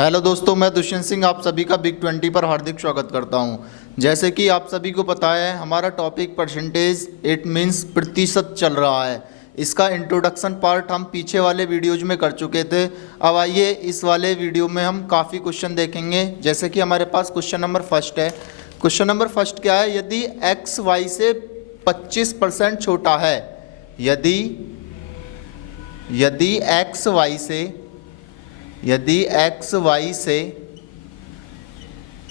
Hello दोस्तों, मैं दुष्यंत सिंह आप सभी का बिग 20 पर हार्दिक स्वागत करता हूं। जैसे कि आप सभी को पता है, हमारा टॉपिक परसेंटेज इट मीन्स प्रतिशत चल रहा है। इसका इंट्रोडक्शन पार्ट हम पीछे वाले वीडियोज में कर चुके थे। अब आइए इस वाले वीडियो में हम काफ़ी क्वेश्चन देखेंगे। जैसे कि हमारे पास क्वेश्चन नंबर फर्स्ट है। क्वेश्चन नंबर फर्स्ट क्या है? यदि एक्स वाई से 25% छोटा है, यदि एक्स वाई से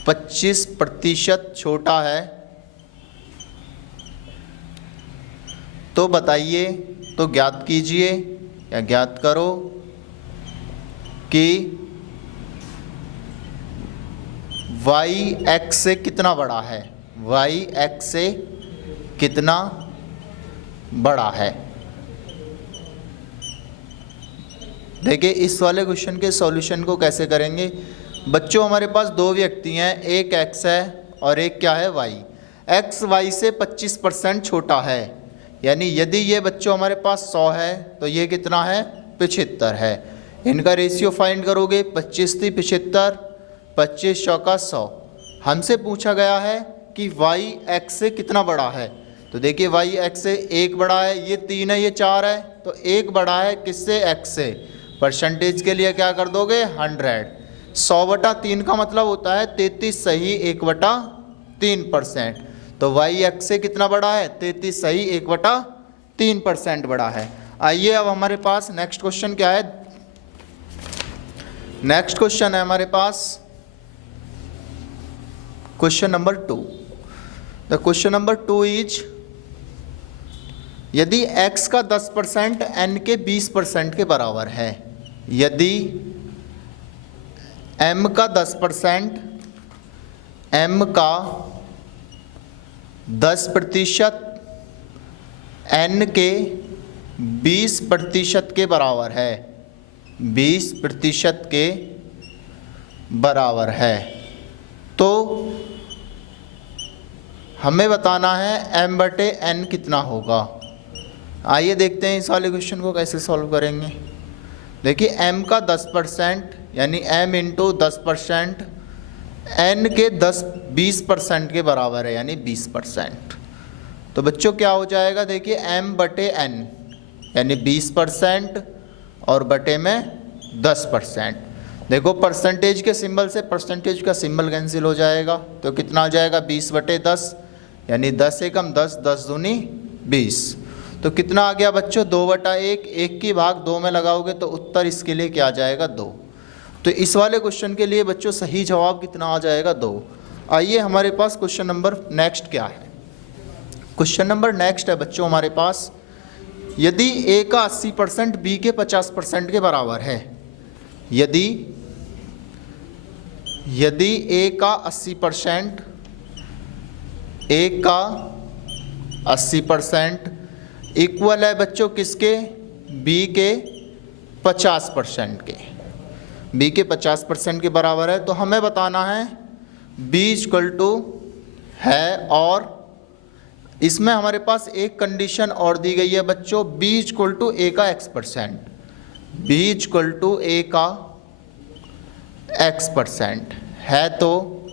25% छोटा है तो बताइए, तो ज्ञात कीजिए या ज्ञात करो कि y x से कितना बड़ा है। y x से कितना बड़ा है। देखिए इस वाले क्वेश्चन के सॉल्यूशन को कैसे करेंगे। बच्चों, हमारे पास दो व्यक्ति हैं, एक x है और एक क्या है y। x y से 25% छोटा है, यानी यदि ये बच्चों हमारे पास 100 है तो ये कितना है? 75 है। इनका रेशियो फाइंड करोगे, 25 × 75, 25 चौका 100। हमसे पूछा गया है कि y x से कितना बड़ा है। तो देखिए y x से 1 बड़ा है, ये 3 है, ये 4 है, तो 1 बड़ा है किससे? x से। परसेंटेज के लिए क्या कर दोगे? 100। 100/3 का मतलब होता है 33 सही 1/3%। तो y x से कितना बड़ा है? 33 सही 1/3% बड़ा है। आइए अब हमारे पास नेक्स्ट क्वेश्चन क्या है। नेक्स्ट क्वेश्चन है हमारे पास question number 2। The question number 2 is, यदि x का 10% n के 20% के बराबर है, यदि m का 10% m का 10% n के 20% के बराबर है, 20% के बराबर है, तो हमें बताना है m/n कितना होगा। आइए देखते हैं इस वाले क्वेश्चन को कैसे सॉल्व करेंगे। देखिए m का 10% यानी m × 10% n के 20% के बराबर है, यानी 20%। तो बच्चों क्या हो जाएगा? देखिए m/n यानी 20% और बटे में 10%। देखो परसेंटेज के सिंबल से परसेंटेज का सिंबल कैंसिल हो जाएगा, तो कितना आ जाएगा? 20/10 यानी 10 एकम 10, 10 दूनी 20। तो कितना आ गया बच्चों? 2/1। 1 की भाग 2 में लगाओगे तो उत्तर इसके लिए क्या आ जाएगा? 2। तो इस वाले क्वेश्चन के लिए बच्चों सही जवाब कितना आ जाएगा? 2। आइए हमारे पास क्वेश्चन नंबर नेक्स्ट क्या है। क्वेश्चन नंबर नेक्स्ट है बच्चों हमारे पास, यदि a का 80% b के 50% के बराबर है, यदि a का 80% इक्वल है बच्चों किसके? b के 50% के। b के 50% के बराबर है, तो हमें बताना है b है, और इसमें हमारे पास एक कंडीशन और दी गई है बच्चों, b a का x%। b a का x% है, तो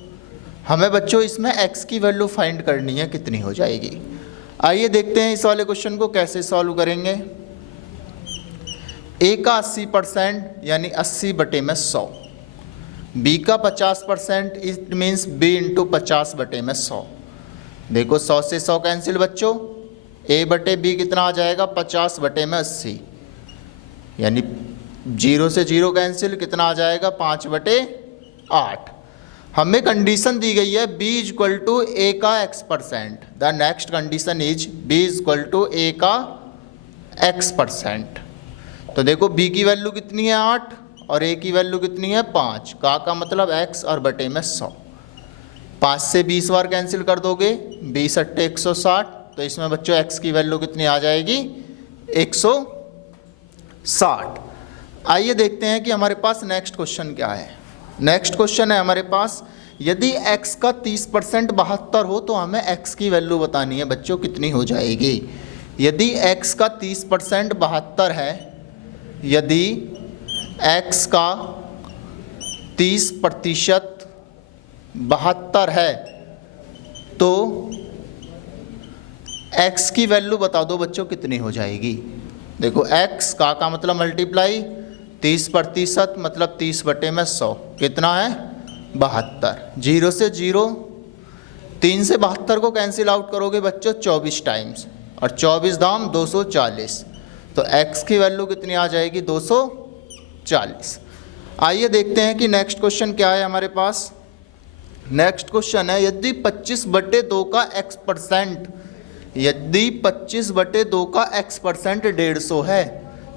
हमें बच्चों इसमें x की वैल्यू फाइंड करनी है, कितनी हो जाएगी। आइए देखते हैं इस वाले क्वेश्चन को कैसे सॉल्व करेंगे। a का 80% यानी 80/100, b का 50% इट मीन्स b × 50/100। देखो 100 से 100 कैंसिल बच्चों, a/b कितना आ जाएगा? 50/80, यानी 0 से 0 कैंसिल, कितना आ जाएगा? 5/8। हमें कंडीशन दी गई है b a का x%। The next condition is b a का x%। तो देखो b की वैल्यू कितनी है? 8 और a की वैल्यू कितनी है? 5। का मतलब x और बटे में 100। 5 से 20 बार कैंसिल कर दोगे, 20×8 160। तो इसमें बच्चों x की वैल्यू कितनी आ जाएगी? 160। आइए देखते हैं कि हमारे पास नेक्स्ट क्वेश्चन क्या है। नेक्स्ट क्वेश्चन है हमारे पास, यदि x का 30% 72 हो तो हमें x की वैल्यू बतानी है बच्चों, कितनी हो जाएगी। यदि x का 30% 72 है, यदि x का 30% 72 है तो x की वैल्यू बता दो बच्चों कितनी हो जाएगी। देखो x का मतलब मल्टीप्लाई 30% मतलब 30/100 कितना है 72। 0 से 0, 3 से 72 को कैंसिल आउट करोगे बच्चों 24 टाइम्स और 24 दाम 240, तो x की वैल्यू कितनी आ जाएगी 240। आइए देखते हैं कि नेक्स्ट क्वेश्चन क्या है हमारे पास। नेक्स्ट क्वेश्चन है यदि 25/2 का x%, यदि 25/2 का x% 150 है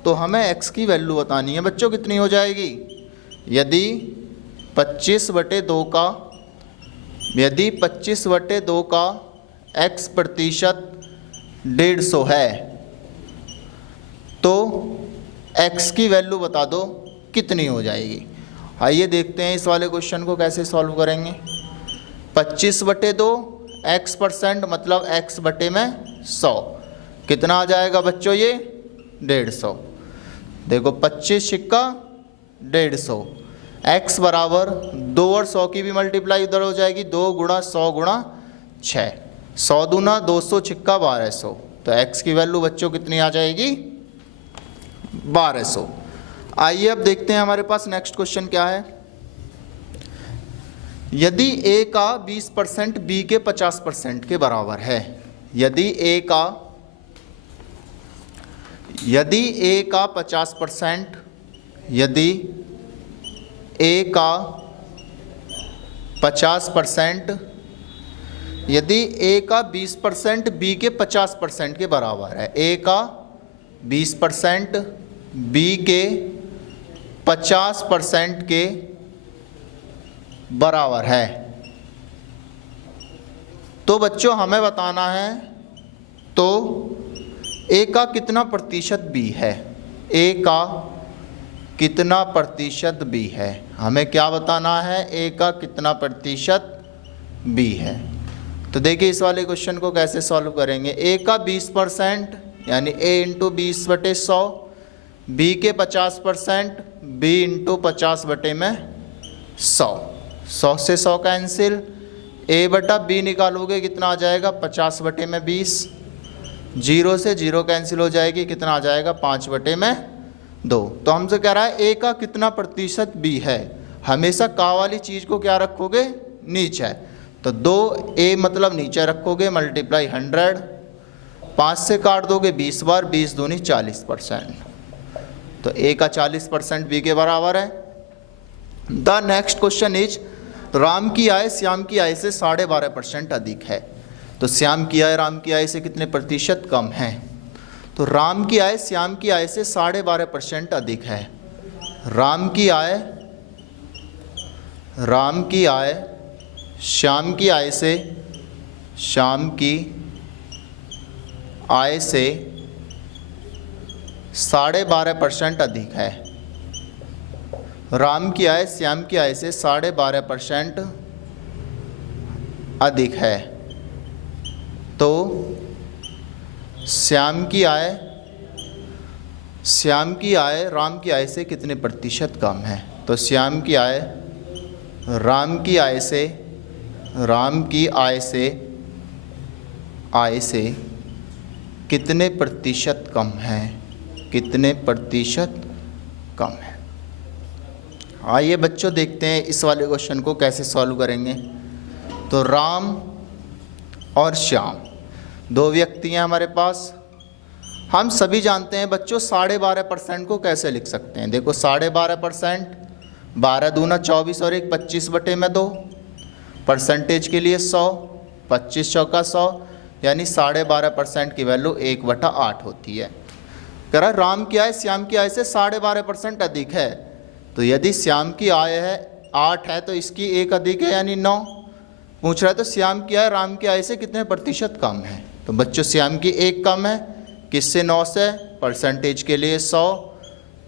तो हमें x की वैल्यू बतानी है बच्चों कितनी हो जाएगी। यदि 25/2 का x% 150 है तो x की वैल्यू बता दो कितनी हो जाएगी। आइए देखते हैं इस वाले क्वेश्चन को कैसे सॉल्व करेंगे। 25/2 x% मतलब x/100 कितना आ जाएगा बच्चों ये 150। देखो 25 सिक्का 150, x बराबर 2 और 100 की भी मल्टीप्लाई इधर हो जाएगी, 2 × 100 × 6, 100 दूना 200 छिक्का 1200, तो x की वैल्यू बच्चों कितनी आ जाएगी 1200। आइए अब देखते हैं हमारे पास नेक्स्ट क्वेश्चन क्या है। यदि a का 20% b के 50% के बराबर है, यदि a का 50%, यदि a का 50%, यदि a का 20% b के 50% के बराबर है, a का 20% b के 50% के बराबर है, तो बच्चों हमें बताना है तो a का कितना प्रतिशत b है, a का कितना प्रतिशत b है, हमें क्या बताना है a का कितना प्रतिशत b है। तो देखिए इस वाले क्वेश्चन को कैसे सॉल्व करेंगे। a का 20% यानी a × 20/100, b के 50% b × 50/100, 100 से 100 कैंसिल, a/b निकालोगे कितना आ जाएगा 50/20, 0 से 0 कैंसिल हो जाएगी, कितना आ जाएगा 5/2। तो हमसे कह रहा है a का कितना प्रतिशत b है, हमेशा का वाली चीज़ को क्या रखोगे नीचे, तो 2a मतलब नीचे रखोगे मल्टीप्लाई 100, 5 से काट दोगे 20 बार, 20 दूनी 40%, तो a का 40% b के बराबर है। The next question is Ram की आय श्याम की आय से 12.5% अधिक है, तो श्याम की आय राम की आय से कितने प्रतिशत कम है। तो राम की आय श्याम की आय से 12.5% अधिक है। राम की आय श्याम की आय से 12.5% अधिक है। राम की आय श्याम की आय से 12.5% अधिक है, तो श्याम की आय राम की आय से कितने प्रतिशत कम है। तो श्याम की आय राम की आय से कितने प्रतिशत कम है, कितने प्रतिशत कम है। आइए बच्चों देखते हैं इस वाले क्वेश्चन को कैसे सॉल्व करेंगे। तो राम और श्याम दो व्यक्ति हैं हमारे पास। हम सभी जानते हैं बच्चों 12.5% को कैसे लिख सकते हैं। देखो 12.5%, 12 दूना 24 और 1 25/2, परसेंटेज के लिए 100, 25 चौका 100, यानी 12.5% की वैल्यू 1/8 होती है। कह रहा है राम की आय श्याम की आय से 12.5% अधिक है, तो यदि श्याम की आय है 8 है तो इसकी 1 अधिक है यानी 9। पूछ रहा है तो श्याम की आय राम की आय से कितने प्रतिशत कम है। तो बच्चों श्याम की 1 कम है, किससे 9 से, परसेंटेज के लिए 100।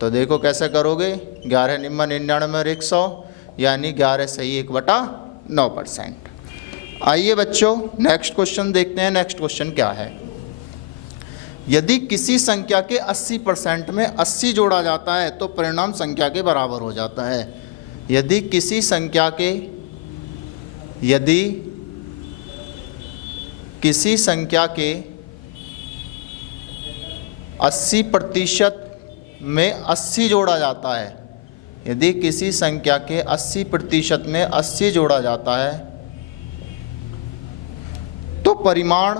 तो देखो कैसे करोगे, 11 निम्न 99 और 100 यानी 11 सही 1/9%। आइए बच्चों नेक्स्ट क्वेश्चन देखते हैं। नेक्स्ट क्वेश्चन क्या है। यदि किसी संख्या के 80% में 80 जोड़ा जाता है तो परिणाम संख्या के बराबर हो जाता है। यदि किसी संख्या के 80% में 80 जोड़ा जाता है, यदि किसी संख्या के 80% में 80 जोड़ा जाता है तो परिमाण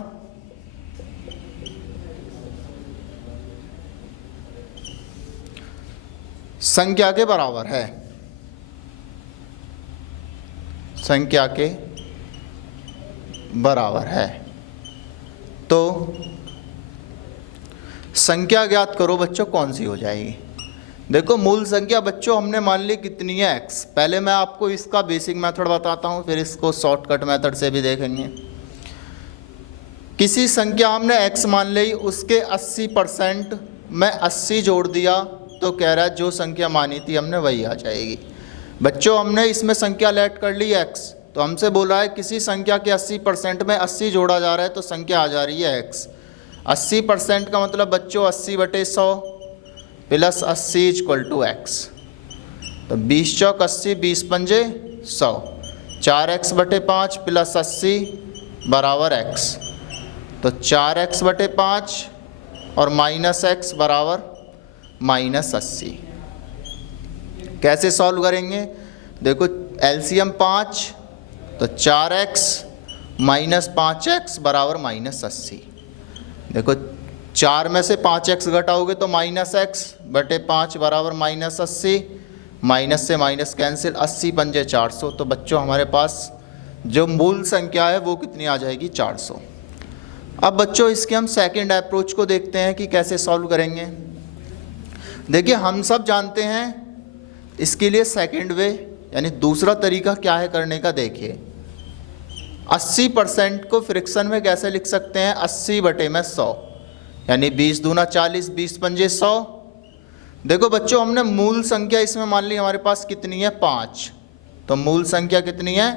संख्या के बराबर है। संख्या के बराबर है। तो संख्या ज्ञात करो बच्चों, कौन सी हो जाएगी। देखो मूल संख्या बच्चों हमने मान ली कितनी है x। पहले मैं आपको इसका बेसिक मेथड बताता हूँ, फिर इसको शॉर्टकट मेथड से भी देखेंगे। किसी संख्या हमने x मान ली, उसके 80% में 80 जोड़ दिया तो कह रहा है जो संख्या मानी थी हमने वही आ जाएगी। बच्चों हमने इसमें संख्या लेट कर ली x, तो हमसे बोला है किसी संख्या के 80% में 80 जोड़ा जा रहा है तो संख्या आ जा रही है x। 80% का मतलब बच्चों 80/100 प्लस 80 = x। तो 20 चौक 80, 20 पंजे 100, 4x/5 प्लस 80 बराबर x। तो 4x/5 और माइनस x बराबर -80। कैसे सॉल्व करेंगे। देखो एलसीएम 5, तो 4x माइनस 5x बराबर -80। देखो 4 में से 5x घटाओगे तो -x/5 बराबर -80। माइनस से माइनस कैंसिल, 80 पंजे 400। तो बच्चों हमारे पास जो मूल संख्या है वो कितनी आ जाएगी, 400। अब बच्चों इसके हम सेकंड अप्रोच को देखते हैं कि कैसे सॉल्व करेंगे। देखिए हम सब जानते हैं इसके लिए सेकंड वे यानी दूसरा तरीका क्या है करने का। देखिए 80% को फ्रैक्शन में कैसे लिख सकते हैं, 80/100 यानी 20 दूना 40, 20 पंजे 100। देखो बच्चों हमने मूल संख्या इसमें मान ली हमारे पास कितनी है, 5। तो मूल संख्या कितनी है,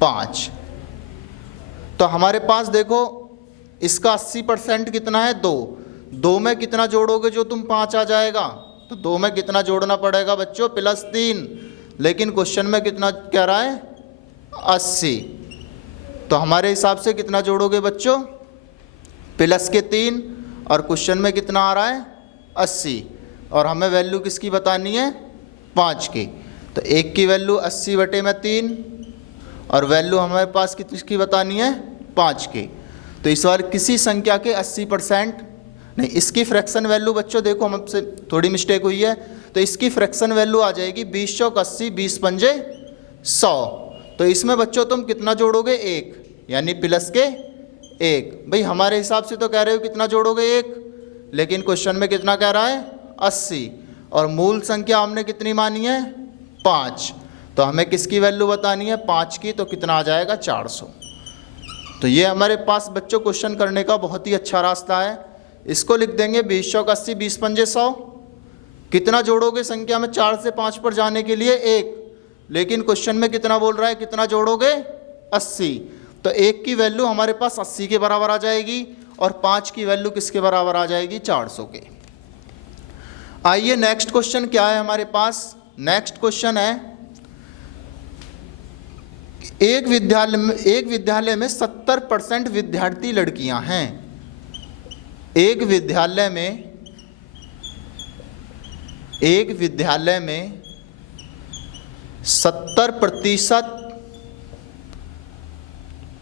5। तो हमारे पास देखो इसका 80% कितना है, 2। 2 में कितना जोड़ोगे जो तुम 5 आ जाएगा। तो 2 में कितना जोड़ना पड़ेगा बच्चों, +3। लेकिन क्वेश्चन में कितना कह रहा है, 80। तो हमारे हिसाब से कितना जोड़ोगे बच्चों, +3, और क्वेश्चन में कितना आ रहा है, 80। और हमें वैल्यू किसकी बतानी है, 5 की। तो 1 की वैल्यू 80/3 और वैल्यू हमारे पास किसकी बतानी है, 5 की। तो इस बार किसी संख्या के 80% नहीं, इसकी फ्रैक्शन वैल्यू बच्चों देखो हमसे थोड़ी मिस्टेक हुई है। तो इसकी फ्रैक्शन वैल्यू आ जाएगी 20 चौक 80, 20 पंजे 100। तो इसमें बच्चों तुम कितना जोड़ोगे, 1 यानी प्लस के 1। भाई हमारे हिसाब से तो कह रहे हो कितना जोड़ोगे, 1, लेकिन क्वेश्चन में कितना कह रहा है, 80। और मूल संख्या हमने कितनी मानी है, 5। तो हमें किसकी वैल्यू बतानी है, 5 की। तो कितना आ जाएगा, 400। तो ये हमारे पास बच्चों क्वेश्चन करने का बहुत ही अच्छा रास्ता है। इसको लिख देंगे 20 चौक 80, 20 पंजे 100। कितना जोड़ोगे संख्या में 4 से 5 पर जाने के लिए, 1। लेकिन क्वेश्चन में कितना बोल रहा है, कितना जोड़ोगे, 80। तो 1 की वैल्यू हमारे पास 80 के बराबर आ जाएगी और 5 की वैल्यू किसके बराबर आ जाएगी, 400 के। आइए नेक्स्ट क्वेश्चन क्या है हमारे पास। नेक्स्ट क्वेश्चन है एक विद्यालय में 70% विद्यार्थी लड़कियां हैं। एक विद्यालय में 70%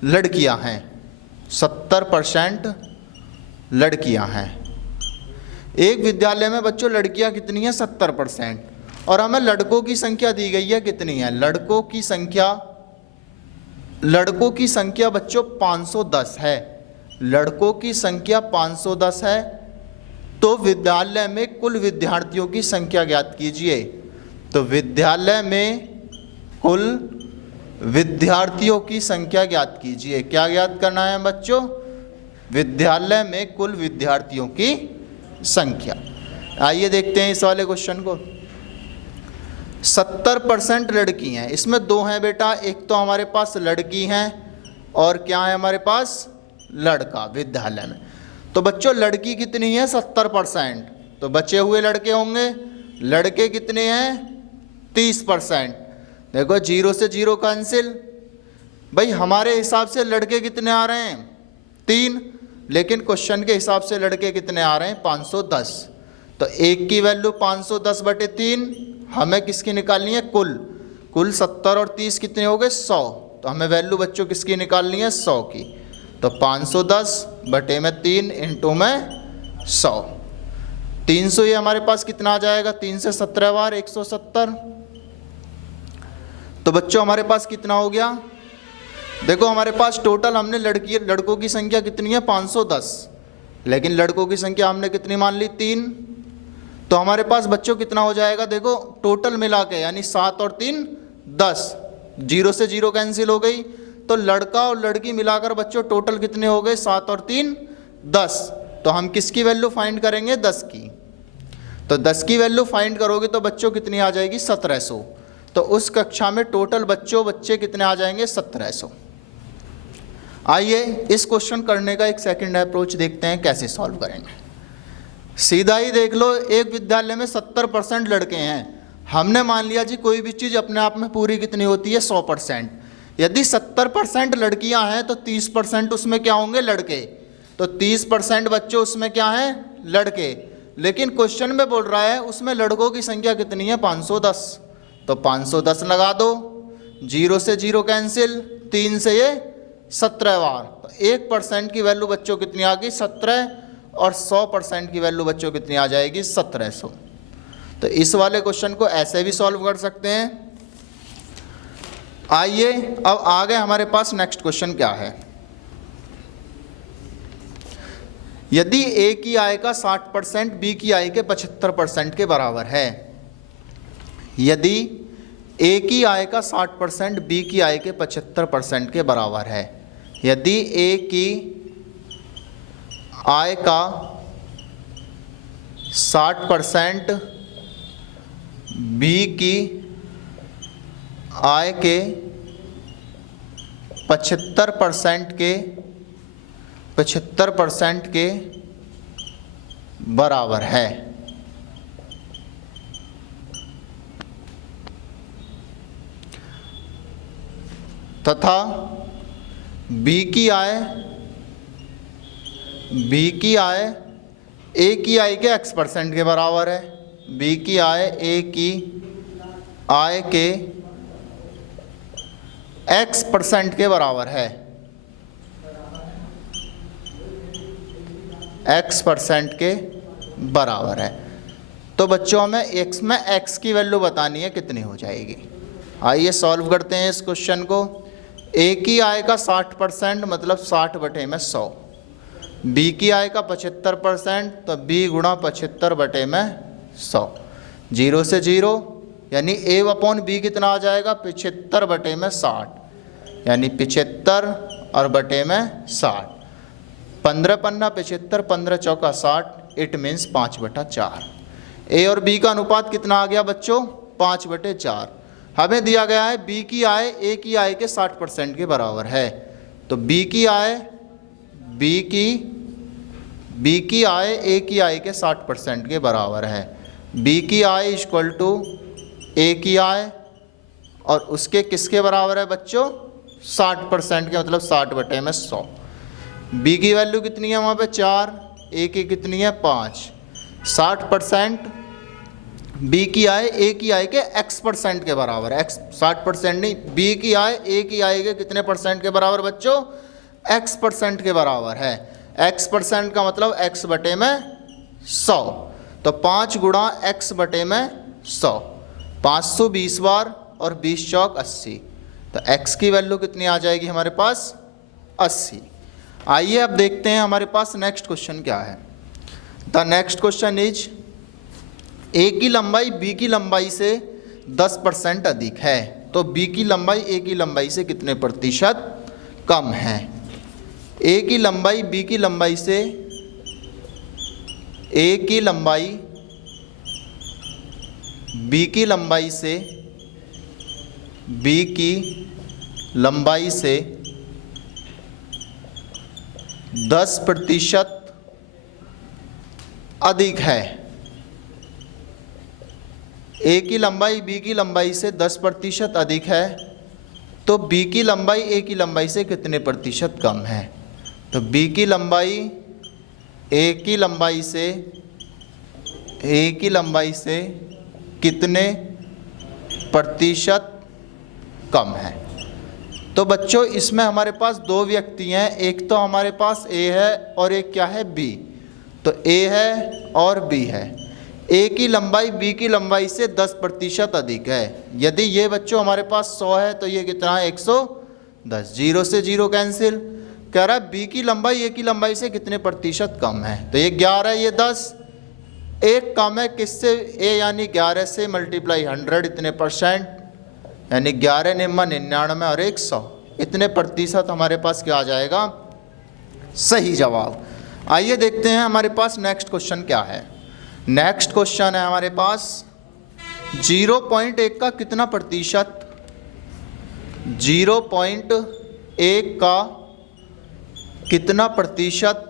लड़कियां हैं। 70% लड़कियां हैं। एक विद्यालय में बच्चों लड़कियां कितनी हैं, 70%। और हमें लड़कों की संख्या दी गई है कितनी है, लड़कों की संख्या बच्चों 510 है। लड़कों की संख्या 510 है। तो विद्यालय में कुल विद्यार्थियों की संख्या ज्ञात कीजिए। तो विद्यालय में कुल विद्यार्थियों की संख्या ज्ञात कीजिए। क्या ज्ञात करना है बच्चों, विद्यालय में कुल विद्यार्थियों की संख्या। आइए देखते हैं इस वाले क्वेश्चन को। 70% लड़की हैं, इसमें 2 हैं बेटा। एक तो हमारे पास लड़की हैं और क्या है हमारे पास, लड़का विद्यालय में। तो बच्चों लड़की कितनी है, 70%। तो बचे हुए लड़के होंगे, लड़के कितने हैं, 30%। देखो 0 से 0 कैंसिल। भाई हमारे हिसाब से लड़के कितने आ रहे हैं 3, लेकिन क्वेश्चन के हिसाब से लड़के कितने आ रहे हैं 510। तो 1 की वैल्यू 510/3, हमें किसकी निकालनी है कुल 70 और 30 कितने हो गए 100। तो हमें वैल्यू बच्चों किसकी निकालनी है 100 की। तो 510/3 इंटू में 100, 300 ये हमारे पास कितना आ जाएगा 3 से 17 बार 170। तो बच्चों हमारे पास कितना हो गया, देखो हमारे पास टोटल हमने लड़कों की संख्या कितनी है 510, लेकिन लड़कों की संख्या हमने कितनी मान ली 3। तो हमारे पास बच्चों कितना हो जाएगा, देखो टोटल मिला के यानी 7 और 3 10, 0 से 0 कैंसिल हो गई। तो लड़का और लड़की मिलाकर बच्चों टोटल कितने हो गए 7 और 3 10। तो हम किसकी वैल्यू फाइंड करेंगे 10 की। तो 10 की वैल्यू फाइंड करोगे तो बच्चों कितनी आ जाएगी 1700। तो उस कक्षा में टोटल बच्चे कितने आ जाएंगे 1700। आइए इस क्वेश्चन करने का एक सेकंड अप्रोच देखते हैं कैसे सॉल्व करेंगे। सीधा ही देख लो, एक विद्यालय में 70% लड़के हैं। हमने मान लिया जी कोई भी चीज़ अपने आप में पूरी कितनी होती है 100%। यदि 70% लड़कियां हैं तो 30% उसमें क्या होंगे लड़के। तो 30% बच्चे उसमें क्या हैं लड़के। लेकिन क्वेश्चन में बोल रहा है उसमें लड़कों की संख्या कितनी है 510। तो 510 लगा दो, 0 से 0 कैंसिल, 3 से ये 17 बार। तो 1% की वैल्यू बच्चों कितनी आ गई 17, और 100% की वैल्यू बच्चों कितनी आ जाएगी 1700। तो इस वाले क्वेश्चन को ऐसे भी सॉल्व कर सकते हैं। आइए अब आगे हमारे पास नेक्स्ट क्वेश्चन क्या है। यदि ए की आय का 60% बी की आय के 75% के बराबर है। यदि ए की आय का 60% बी की आय के 75% के बराबर है। यदि ए की आय का 60% बी की आय के 75% के बराबर है, तथा बी की आय ए की आय के x% के बराबर है। बी की आय ए की आय के x% के बराबर है, x% के बराबर है। तो बच्चों हमें x में x की वैल्यू बतानी है कितनी हो जाएगी। आइए सॉल्व करते हैं इस क्वेश्चन को। ए की आय का 60% मतलब 60/100, बी की आय का 75% तो b गुणा 75/100, 0 से 0 यानी a/b कितना आ जाएगा 75/60, यानी 75 और बटे में 60। 15 पन्ना 75, 15 चौका 60, इट मीन्स 5/4। ए और बी का अनुपात कितना आ गया बच्चों 5/4। हमें दिया गया है बी की आय ए की आय के 60% के बराबर है। तो बी की आय ए की आय के 60% के बराबर है। बी की आय इक्वल टू ए की आय, और उसके किसके बराबर है बच्चों 60% के, मतलब 60/100। बी की वैल्यू कितनी है वहाँ पे 4, ए की कितनी है 5। 60% बी की आय ए की आय के x% के बराबर है। 60% नहीं, बी की आय ए की आय के कितने % के बराबर बच्चों x% के बराबर है। x% का मतलब x/100। तो 5 गुणा x/100, 520 बार और 20 चौक 80। तो x की वैल्यू कितनी आ जाएगी हमारे पास 80। आइए अब देखते हैं हमारे पास नेक्स्ट क्वेश्चन क्या है। The next question is a की लंबाई बी की लंबाई से 10% अधिक है, तो बी की लंबाई ए की लंबाई से कितने प्रतिशत कम है। ए की लंबाई बी की लंबाई से, ए की लंबाई बी की लंबाई से, बी की लंबाई से 10% अधिक है। ए की लंबाई बी की लंबाई से 10% अधिक है, तो बी की लंबाई ए की लंबाई से कितने प्रतिशत कम है? तो बी की लंबाई ए की लंबाई से कितने प्रतिशत कम है? तो बच्चों इसमें हमारे पास दो व्यक्ति हैं, एक तो हमारे पास ए है और एक क्या है बी। तो ए है और बी है। ए की लंबाई बी की लंबाई से 10% अधिक है। यदि ये बच्चों हमारे पास 100 है तो ये कितना है? 110। 0 से 0 कैंसिल। कह रहा है बी की लंबाई ए की लंबाई से कितने प्रतिशत कम है? तो ये 11, ये 10, एक कम है किससे? ए यानी 11 से मल्टीप्लाई 100 इतने परसेंट, यानी 11 निम्मा 99 और 100 इतने प्रतिशत हमारे पास क्या आ जाएगा? सही जवाब। आइए देखते हैं हमारे पास नेक्स्ट क्वेश्चन क्या है। नेक्स्ट क्वेश्चन है हमारे पास 0.1 का कितना प्रतिशत, 0.1 का कितना प्रतिशत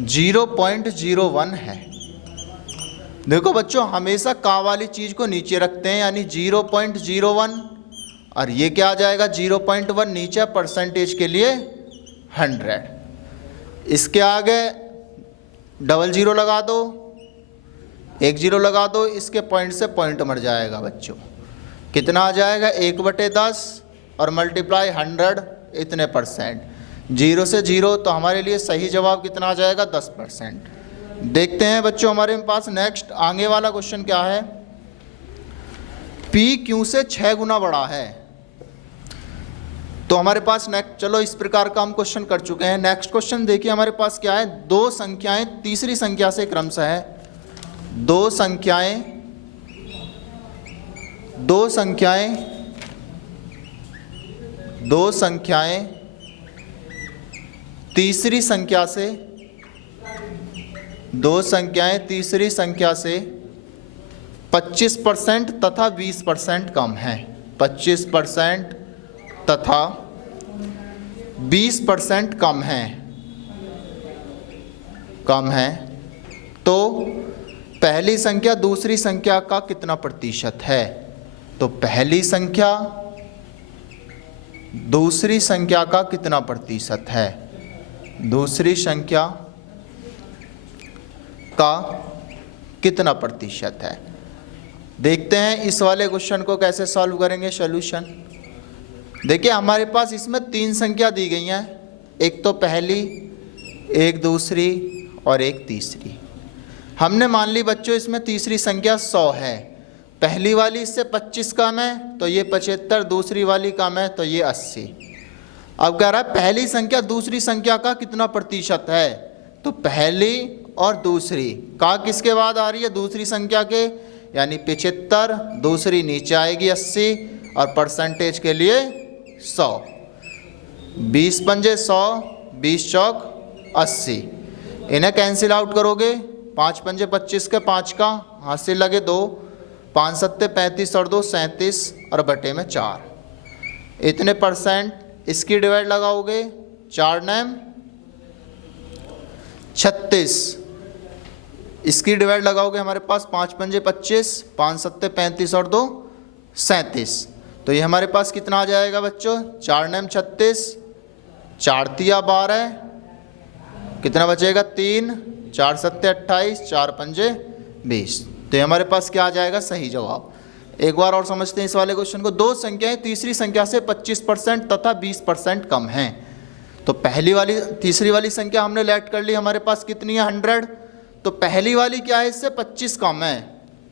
0.01 है। देखो बच्चों हमेशा का वाली चीज को नीचे रखते हैं, यानी 0.01 और ये क्या आ जाएगा? 0.1 नीचे परसेंटेज के लिए 100। इसके आगे डबल जीरो लगा दो, एक जीरो लगा दो, इसके पॉइंट से पॉइंट मर जाएगा बच्चों। कितना आ जाएगा? 1/10 और मल्टीप्लाई 100 इतने परसेंट। 0 से 0 तो हमारे लिए सही जवाब कितना आ जाएगा? 10%। देखते हैं बच्चों हमारे पास नेक्स्ट आगे वाला क्वेश्चन क्या है। P Q से 6 गुना बड़ा है। तो हमारे पास नेक्स्ट, चलो इस प्रकार का हम क्वेश्चन कर चुके हैं। नेक्स्ट क्वेश्चन देखिए हमारे पास क्या है। दो संख्याएं तीसरी संख्या से क्रमशः है, दो संख्याएं तीसरी संख्या से 25% तथा 20% कम है। 25% तथा 20% कम है, तो पहली संख्या दूसरी संख्या का कितना प्रतिशत है? तो पहली संख्या दूसरी संख्या का कितना प्रतिशत है? दूसरी संख्या का कितना प्रतिशत है? देखते हैं इस वाले क्वेश्चन को कैसे सॉल्व करेंगे। सॉल्यूशन देखिए हमारे पास इसमें 3 संख्या दी गई हैं, एक तो पहली, एक दूसरी और एक तीसरी। हमने मान ली बच्चों इसमें तीसरी संख्या 100 है, पहली वाली इससे 25 कम है तो ये 75, दूसरी वाली कम है तो ये 80। अब कह रहा है पहली संख्या दूसरी संख्या का कितना प्रतिशत है? तो पहली और दूसरी का किसके बाद आ रही है? दूसरी संख्या के, यानी 75, दूसरी नीचे आएगी 80 और परसेंटेज के लिए 100। 20 पंजे 100, 20 चौक 80, इन्हें कैंसिल आउट करोगे। 5 पंजे 25 के 5 का हाथ से लगे 2, 5 सत्ते 35 और 2 37 और बटे में 4 इतने परसेंट। इसकी डिवाइड लगाओगे, 4 9 36, इसकी डिवाइड लगाओगे हमारे पास 5 पंजे 25, 5 सत्ते 35 और 2 37, तो ये हमारे पास कितना आ जाएगा बच्चों? 4 9 36, 4 तिया 12, कितना बचेगा? 3, 4 सत्ते 28, 4 पंजे 20। तो ये हमारे पास क्या आ जाएगा? सही जवाब। एक बार और समझते हैं इस वाले क्वेश्चन को। दो संख्याएं तीसरी संख्या से 25% तथा 20% कम हैं। तो पहली वाली तीसरी वाली संख्या हमने लेट कर ली, हमारे पास कितनी है? 100। तो पहली वाली क्या है? इससे 25 कम है,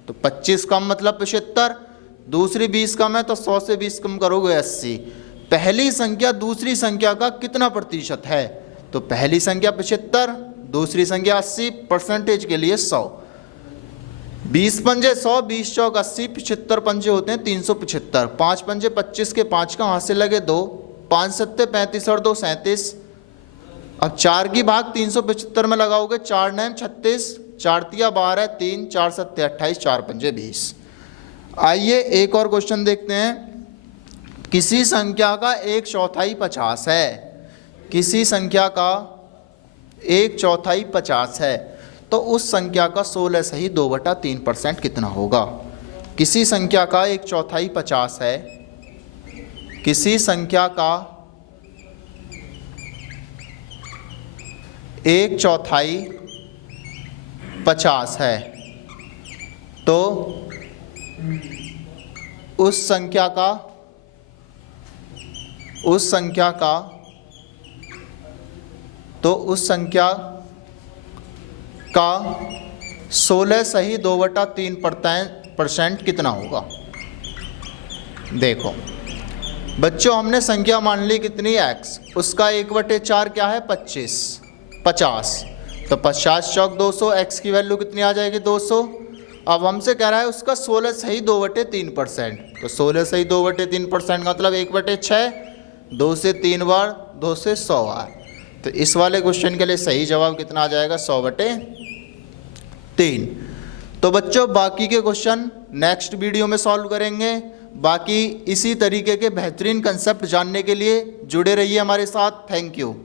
तो 25 कम मतलब 75, दूसरी 20 कम है तो 100 से 20 कम करोगे 80। पहली संख्या दूसरी संख्या का कितना प्रतिशत है? तो पहली संख्या 75, दूसरी संख्या 80, परसेंटेज के लिए 100। 20 पंजे 100, 20 चौक 80, 75 पंजे होते हैं 375। 5 पंजे 25 के 5 का हाथ से लगे 2, 5 सत्ते 35 और 2 37। अब 4 की भाग 375 में लगाओगे, 4 9 36, 4 तिया 12, 3, 4 सत्ते 28, 4 पंजे 20। आइए एक और क्वेश्चन देखते हैं। किसी संख्या का 1/4 50 है, किसी संख्या का 1/4 50 है। तो उस संख्या का 16 सही 2/3% कितना होगा। किसी संख्या का 1/4 50 है, किसी संख्या का 1/4 50 है, तो उस संख्या का 16 सही 2/3% कितना होगा। देखो बच्चों, हमने संख्या मान ली कितनी x, उसका 1/4 क्या है 50, तो 50 चौक 200, x की वैल्यू कितनी आ जाएगी 200। अब हमसे कह रहा है उसका 16 सही 2/3%, तो 16 सही 2/3% का मतलब 1/6, 2 से 3 बार, 2 से 100 बार। तो इस वाले क्वेश्चन के लिए सही जवाब कितना आ जाएगा 100/3। तो बच्चों बाकी के क्वेश्चन नेक्स्ट वीडियो में सॉल्व करेंगे। बाकी इसी तरीके के बेहतरीन कंसेप्ट जानने के लिए जुड़े रहिए हमारे साथ। Thank you.